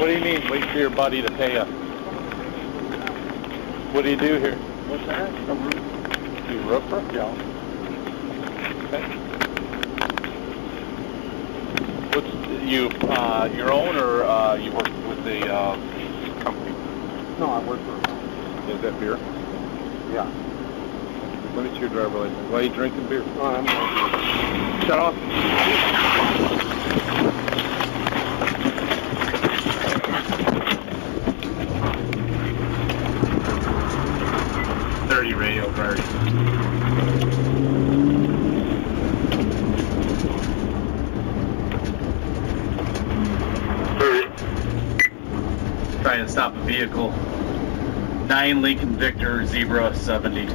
What do you mean, wait for your buddy to pay you? What do you do here? What's that? A roof. You roofer? Yeah. Okay. What's you your own or you work with the company? No, I work for a company. Is that beer? Yeah. Let me see your driver license. Why are you drinking beer? Oh, I'm Shut off. 30 radio card. Trying to stop a vehicle. 9 Lincoln Victor Zebra 70.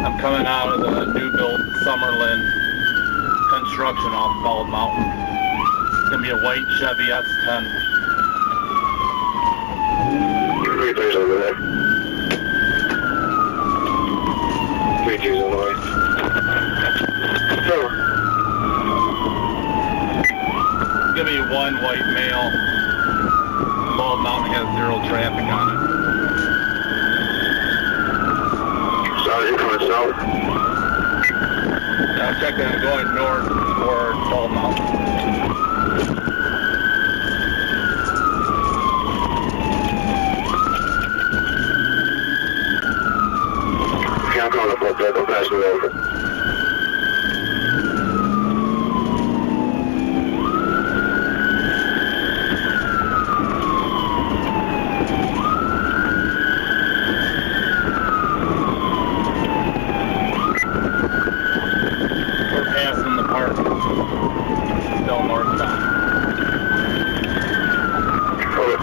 I'm coming out of the new built Summerlin construction off Bald Mountain. It's gonna be a white Chevy S10. Replay's over there. 3-2's on the way. Trevor. It's gonna be one white male. Bald Mountain has 0 traffic on it. Sorry, you're coming south. I'm checking, I'm going north toward Bald Mountain. Okay, I'm calling up that. Don't pass me over. We're passing the park. Still northbound. Over.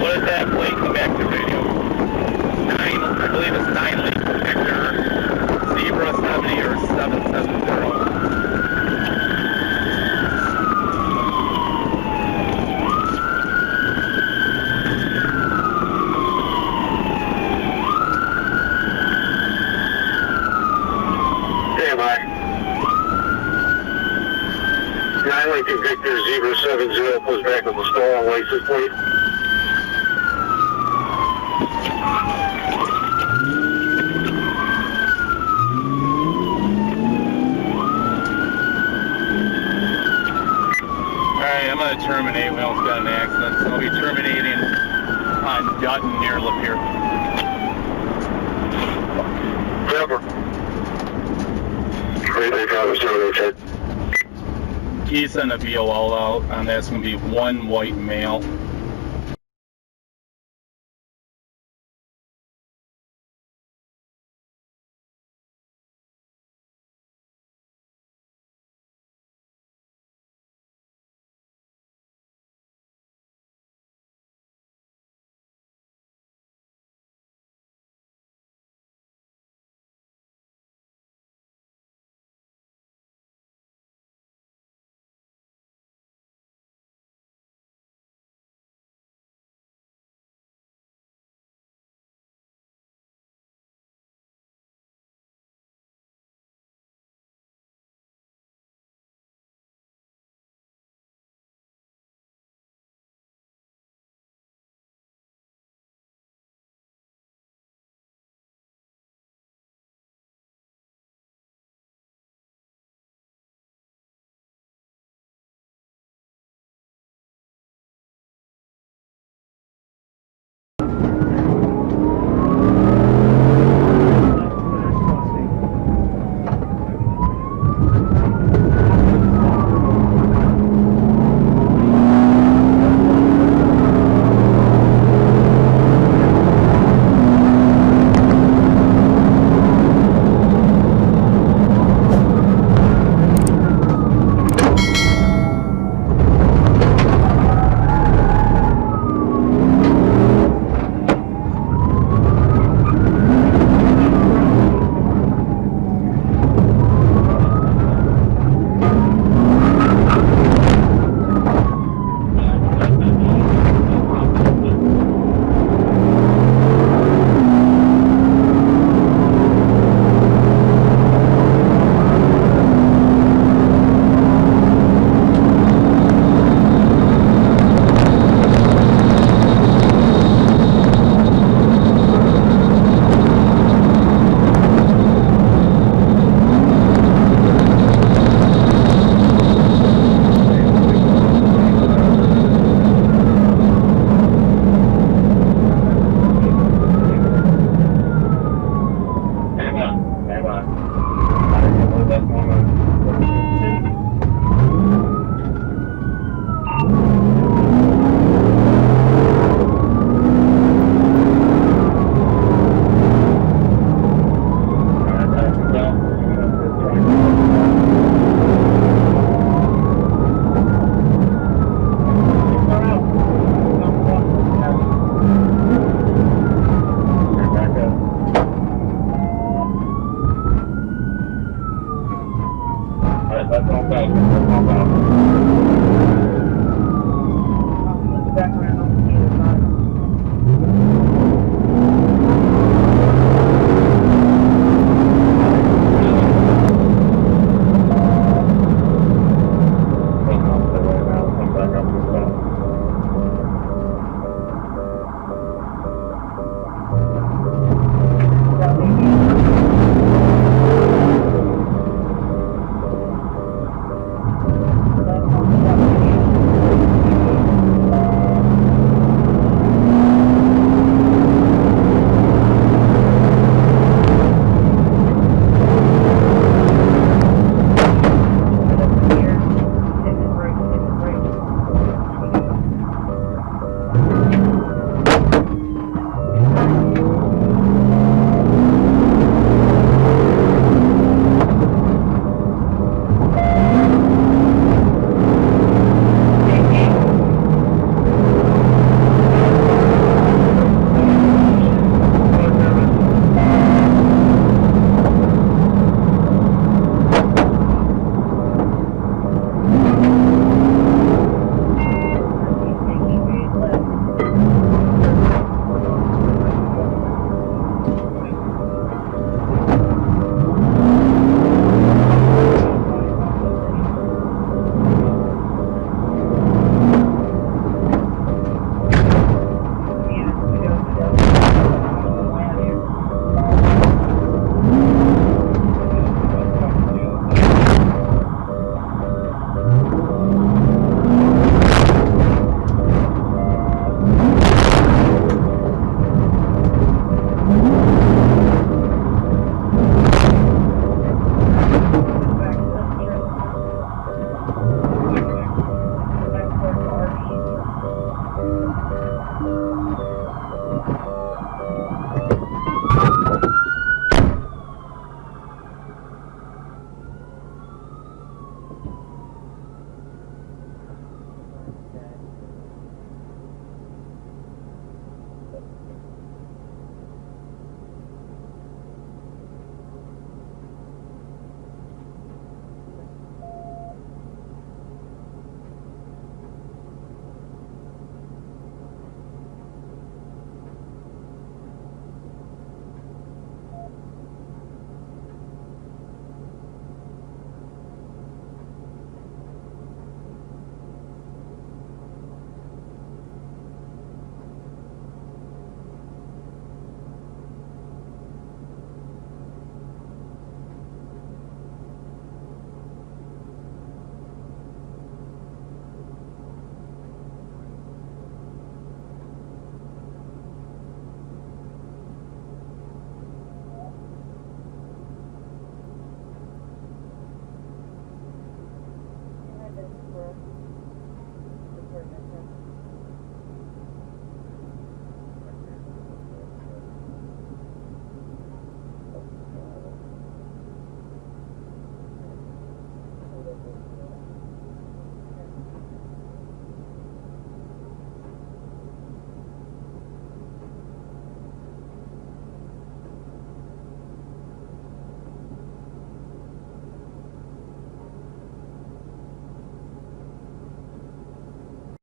What is that plate? Come back to radio. 9, I believe it's 9 Lincoln Victor Zebra 70 or 770. Stand by. 9 Lincoln Victor Zebra 70 pulls back on the stall license plate. Alright, I'm going to terminate. We almost got an accident, so I'll be terminating on Dutton near Lapeer. Trevor. Replay driver 7 He's sent a VOL out, and that's going to be one white male.